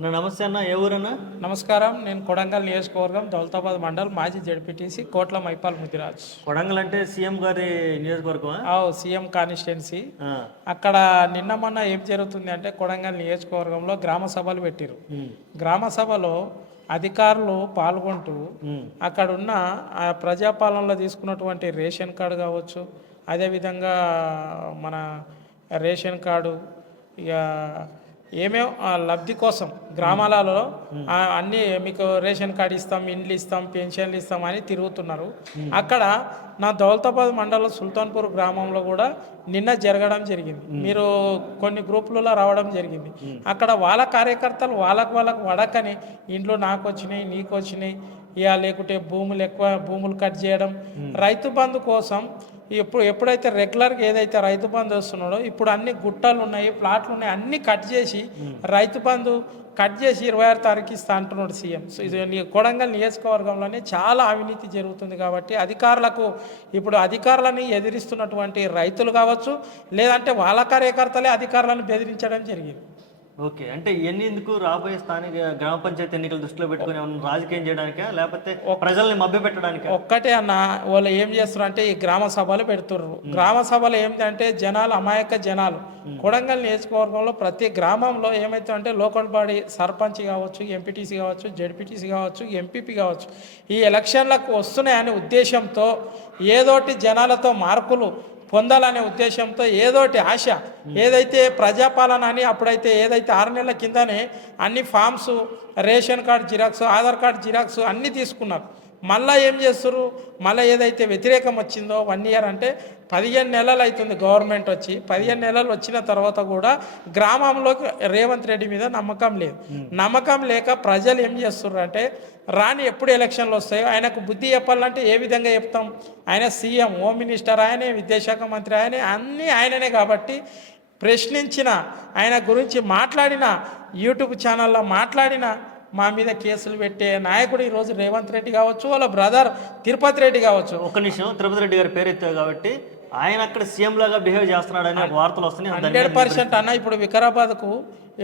నమస్తే అన్న, ఏ ఊరన్నా? నమస్కారం. నేను కొడంగల్ నియోజకవర్గం దౌలతాబాద్ మండల్ మాజీ జడ్పీటీసీ కోట్ల మైపాల్ ముదిరాజ్. కొడంగల్ అంటే సీఎం గారి నియోజకవర్గమా? CM constituency. ఆ, అక్కడ నిన్న మొన్న ఏం జరుగుతుంది అంటే కొడంగల్ నియోజకవర్గంలో గ్రామ సభలు పెట్టిరు. గ్రామ సభలో అధికారులు పాల్గొంటూ అక్కడున్న ప్రజాపాలనలో తీసుకున్నటువంటి రేషన్ కార్డు కావచ్చు, అదేవిధంగా మన రేషన్ కార్డు ఇక ఏమేమో లబ్ధి కోసం గ్రామాలలో అన్నీ మీకు రేషన్ కార్డు ఇస్తాం, ఇండ్లు ఇస్తాం, పెన్షన్లు ఇస్తాం అని తిరుగుతున్నారు. అక్కడ నా దౌలతాబాద్ మండలం సుల్తాన్పూర్ గ్రామంలో కూడా నిన్న జరగడం జరిగింది. మీరు కొన్ని గ్రూపులలో రావడం జరిగింది. అక్కడ వాళ్ళ కార్యకర్తలు వాళ్ళకు వడకని ఇంట్లో నాకు వచ్చినాయి, నీకు వచ్చినాయి, ఇక లేకుంటే భూములు కట్ చేయడం, రైతు బంధు కోసం ఎప్పుడైతే రెగ్యులర్గా ఏదైతే రైతు బంధు వస్తున్నాడో ఇప్పుడు అన్ని గుట్టలు ఉన్నాయి, ప్లాట్లు ఉన్నాయి, అన్నీ కట్ చేసి రైతు బంధు కట్ చేసి 26 తారీఖు ఇస్తా అంటున్నాడు సీఎం. సో ఇది కొడంగల్ నియోజకవర్గంలోనే చాలా అవినీతి జరుగుతుంది. కాబట్టి ఇప్పుడు అధికారులని ఎదిరిస్తున్నటువంటి రైతులు కావచ్చు, లేదంటే వాళ్ళ కార్యకర్తలే అధికారులను బెదిరించడం జరిగింది. ఓకే. అంటే ఇవన్నీ ఎందుకు? రాబోయే స్థానిక గ్రామ పంచాయతీ ఎన్నికలు దృష్టిలో పెట్టుకుని ఏమన్నా రాజకీయం చేయడానికా, లేకపోతే ప్రజల్ని మభ్య పెట్టడానికా? ఒక్కటే అన్న, వాళ్ళు ఏం చేస్తారు అంటే ఈ గ్రామ సభలు పెడుతుర్రు. గ్రామ సభలు ఏమిటంటే జనాలు, అమాయక జనాలు. కొడంగల్ నియోజకవర్గంలో ప్రతి గ్రామంలో ఏమైతే అంటే లోకల్ బాడీ సర్పంచ్ కావచ్చు, ఎంపీటీసీ కావచ్చు, జడ్పీటీసీ కావచ్చు, ఎంపీపీ కావచ్చు, ఈ ఎలక్షన్లకు వస్తున్నాయనే ఉద్దేశంతో ఏదోటి జనాలతో మార్కులు పొందాలనే ఉద్దేశంతో ఏదోటి ఆశ, ఏదైతే ప్రజాపాలన అని అప్పుడైతే ఏదైతే 6 నెలల కిందనే అన్ని forms, ration card xerox, Aadhaar card xerox అన్నీ తీసుకున్నారు. మళ్ళీ ఏం చేస్తారు? మళ్ళీ ఏదైతే వ్యతిరేకం వచ్చిందో 1 ఇయర్ అంటే 15 నెలలు అవుతుంది గవర్నమెంట్ వచ్చి. 15 నెలలు వచ్చిన తర్వాత కూడా గ్రామంలోకి రేవంత్ రెడ్డి మీద నమ్మకం లేదు. నమ్మకం లేక ప్రజలు ఏం చేస్తున్నారు అంటే రాని ఎప్పుడు ఎలక్షన్లు వస్తాయో ఆయనకు బుద్ధి చెప్పాలంటే ఏ విధంగా చెప్తాం? ఆయన సీఎం, హోమ్ మినిస్టర్ ఆయనే, విద్యాశాఖ మంత్రి ఆయనే, అన్నీ ఆయననే. కాబట్టి ప్రశ్నించిన, ఆయన గురించి మాట్లాడిన, యూట్యూబ్ ఛానల్లో మాట్లాడిన మా మీద కేసులు పెట్టే నాయకుడు ఈరోజు రేవంత్ రెడ్డి కావచ్చు, వాళ్ళ బ్రదర్ తిరుపతి రెడ్డి కావచ్చు. ఒక్క నిమిషం, తిరుపతి రెడ్డి గారి పేరు ఎత్తారు కాబట్టి ఆయన అక్కడ సీఎం లాగా బిహేవ్ చేస్తున్నాడని వార్తలు వస్తున్నాయి. 100% అన్న. ఇప్పుడు వికారాబాద్కు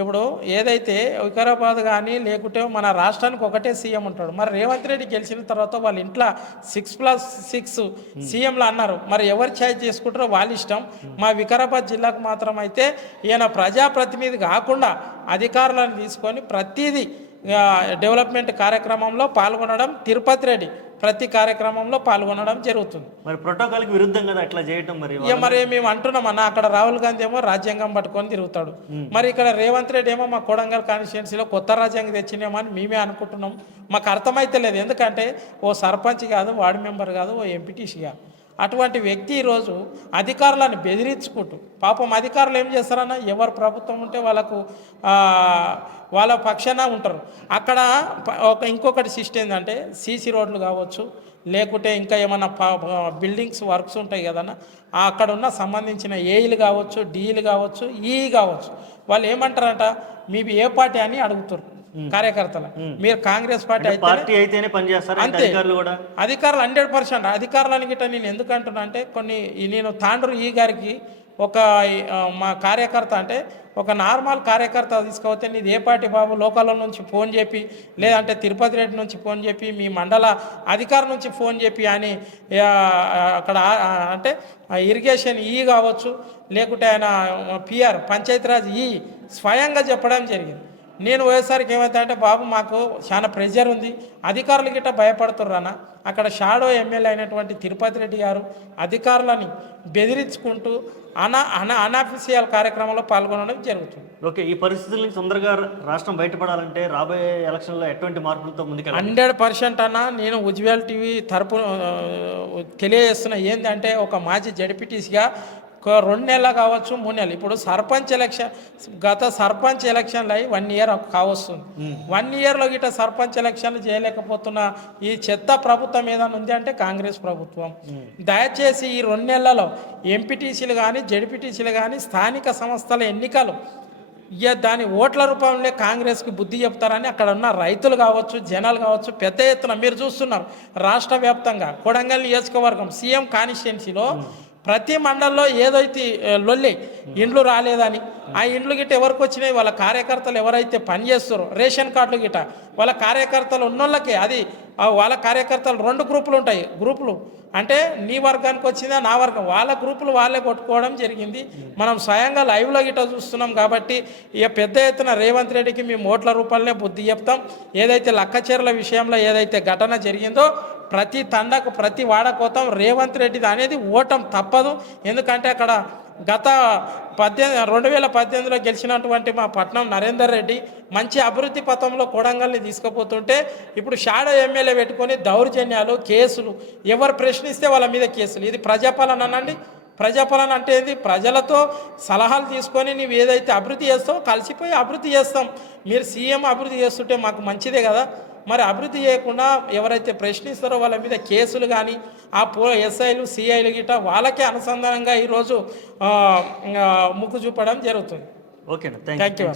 ఇప్పుడు ఏదైతే వికారాబాద్ కానీ లేకుంటే మన రాష్ట్రానికి ఒకటే సీఎం ఉంటాడు. మరి రేవంత్ రెడ్డి గెలిచిన తర్వాత వాళ్ళ ఇంట్లో 6+6 సీఎంలు అన్నారు. మరి ఎవరు ఛాయ్ చేసుకుంటారో వాళ్ళ ఇష్టం. మా వికారాబాద్ జిల్లాకు మాత్రం అయితే ఈయన ప్రజాప్రతినిధి కాకుండా అధికారులను తీసుకొని ప్రతిదీ డెవలప్మెంట్ కార్యక్రమంలో పాల్గొనడం, తిరుపతి రెడ్డి ప్రతి కార్యక్రమంలో పాల్గొనడం జరుగుతుంది. మరి ప్రోటోకాల్కి విరుద్ధం కదా అట్లా చేయటం? మరి మేము అంటున్నాం అన్న, అక్కడ రాహుల్ గాంధీ ఏమో రాజ్యాంగం పట్టుకొని తిరుగుతాడు, మరి ఇక్కడ రేవంత్ రెడ్డి ఏమో మా కొడంగల్ కాన్స్టిట్యున్సీలో కొత్త రాజ్యాంగం తెచ్చినామో అని మేమే అనుకుంటున్నాం. మాకు అర్థమైతే లేదు. ఎందుకంటే ఓ సర్పంచ్ కాదు, వార్డు మెంబర్ కాదు, ఓ ఎంపీటీసీ కాదు, అటువంటి వ్యక్తి ఈరోజు అధికారులను బెదిరించుకుంటూ, పాపం అధికారులు ఏం చేస్తారన్నా, ఎవరు ప్రభుత్వం ఉంటే వాళ్ళ పక్షాన ఉంటారు. అక్కడ ఇంకొకటి సిస్టమ్ ఏంటంటే సీసీ రోడ్లు కావచ్చు, లేకుంటే ఇంకా ఏమన్నా బిల్డింగ్స్ వర్క్స్ ఉంటాయి కదన్నా, అక్కడ ఉన్న సంబంధించిన ఏఈలు కావచ్చు, డీఈలు కావచ్చు, ఈఈ కావచ్చు, వాళ్ళు ఏమంటారంట, మీవి ఏ పార్టీ అని అడుగుతారు కార్యకర్తలు. మీరు కాంగ్రెస్ పార్టీ అయితేనే పనిచేస్తారు అంతే. అధికారులు 100%. అధికారులని గిట్ట నేను ఎందుకు అంటున్నా అంటే నేను తాండ్రు ఈ గారికి మా కార్యకర్త అంటే ఒక నార్మల్ కార్యకర్త తీసుకపోతే నీది ఏ పార్టీ బాబు, లోకల్ నుంచి ఫోన్ చెప్పి, లేదంటే తిరుపతి రెడ్డి నుంచి ఫోన్ చెప్పి, మీ మండల అధికారి నుంచి ఫోన్ చెప్పి అని అక్కడ అంటే ఇరిగేషన్ ఈ కావచ్చు, లేకుంటే ఆయన పిఆర్ పంచాయతీరాజ్ ఈ స్వయంగా చెప్పడం జరిగింది. నేను పోయేసరికి ఏమైతే అంటే, బాబు మాకు చాలా ప్రెషర్ ఉంది, అధికారులు గిట్ట భయపడుతుర్రన్న. అక్కడ షాడో ఎమ్మెల్యే అయినటువంటి తిరుపతి రెడ్డి గారు అధికారులని బెదిరించుకుంటూ అన్అఫీషియల్ కార్యక్రమంలో పాల్గొనడం జరుగుతుంది. ఓకే. ఈ పరిస్థితుల నుంచి తొందరగా రాష్ట్రం బయటపడాలంటే రాబోయే ఎలక్షన్లో ఎటువంటి మార్పులతో ముందుకు? 100% అన్న. నేను ఉజ్వల్ టీవీ తరపు తెలియజేస్తున్నా ఏంటంటే, ఒక మాజీ జడ్పీటీసీగా 2 నెలలు కావచ్చు, 3 నెలలు, ఇప్పుడు గత సర్పంచ్ ఎలక్షన్లు అయ్యి 1 ఇయర్ కావస్తుంది. 1 ఇయర్లో గిట్ట సర్పంచ్ ఎలక్షన్లు చేయలేకపోతున్న ఈ చెత్త ప్రభుత్వం ఏదైనా ఉంది అంటే కాంగ్రెస్ ప్రభుత్వం. దయచేసి ఈ 2 నెలలలో ఎంపీటీసీలు కానీ, జడ్పీటీసీలు కానీ, స్థానిక సంస్థల ఎన్నికలు దాని ఓట్ల రూపంలో కాంగ్రెస్కి బుద్ధి చెప్తారని అక్కడ ఉన్న రైతులు కావచ్చు, జనాలు కావచ్చు పెద్ద ఎత్తున మీరు చూస్తున్నారు. రాష్ట్ర వ్యాప్తంగా కొడంగల్ నియోజకవర్గం సీఎం కాన్స్టిట్యున్సీలో ప్రతి మండలంలో ఏదైతే లొల్లి ఇండ్లు రాలేదని, ఆ ఇండ్లు గిట్ట ఎవరికి వచ్చినాయి, వాళ్ళ కార్యకర్తలు ఎవరైతే పనిచేస్తారో రేషన్ కార్డులు గిట్ట వాళ్ళ కార్యకర్తలు ఉన్నోళ్ళకే, అది వాళ్ళ కార్యకర్తలు 2 గ్రూపులు ఉంటాయి. గ్రూపులు అంటే నీ వర్గానికి వచ్చిందా నా వర్గం, వాళ్ళ గ్రూపులు వాళ్ళే కొట్టుకోవడం జరిగింది. మనం స్వయంగా లైవ్లో గిట్ట చూస్తున్నాం. కాబట్టి ఇక పెద్ద ఎత్తున రేవంత్ రెడ్డికి మేము ఓట్ల రూపాయలనే బుద్ధి చెప్తాం. ఏదైతే లక్కచెర్ల విషయంలో ఏదైతే ఘటన జరిగిందో ప్రతి తండకు ప్రతి వాడకోతాం రేవంత్ రెడ్డిది అనేది ఓటం తప్పదు. ఎందుకంటే అక్కడ గత 2018లో గెలిచినటువంటి మా పట్నం నరేందర్ రెడ్డి మంచి అభివృద్ధి పథంలో కొడంగల్ని తీసుకుపోతుంటే ఇప్పుడు షాడో ఎమ్మెల్యే పెట్టుకొని దౌర్జన్యాలు, కేసులు, ఎవరు ప్రశ్నిస్తే వాళ్ళ మీద కేసులు. ఇది ప్రజాపాలన అనండి. ప్రజాపాలన అంటే ఏంది? ప్రజలతో సలహాలు తీసుకొని నీవు ఏదైతే అభివృద్ధి చేస్తావో కలిసిపోయి అభివృద్ధి చేస్తాం. మీరు సీఎం అభివృద్ధి చేస్తుంటే మాకు మంచిదే కదా. మరి అభివృద్ధి చేయకుండా ఎవరైతే ప్రశ్నిస్తారో వాళ్ళ మీద కేసులు కానీ ఆ ఎస్ఐలు సిఐలు గిట్ట వాళ్ళకే అనుసంధానంగా ఈరోజు ముక్కు చూపడం జరుగుతుంది. ఓకేనా, థ్యాంక్ యూ.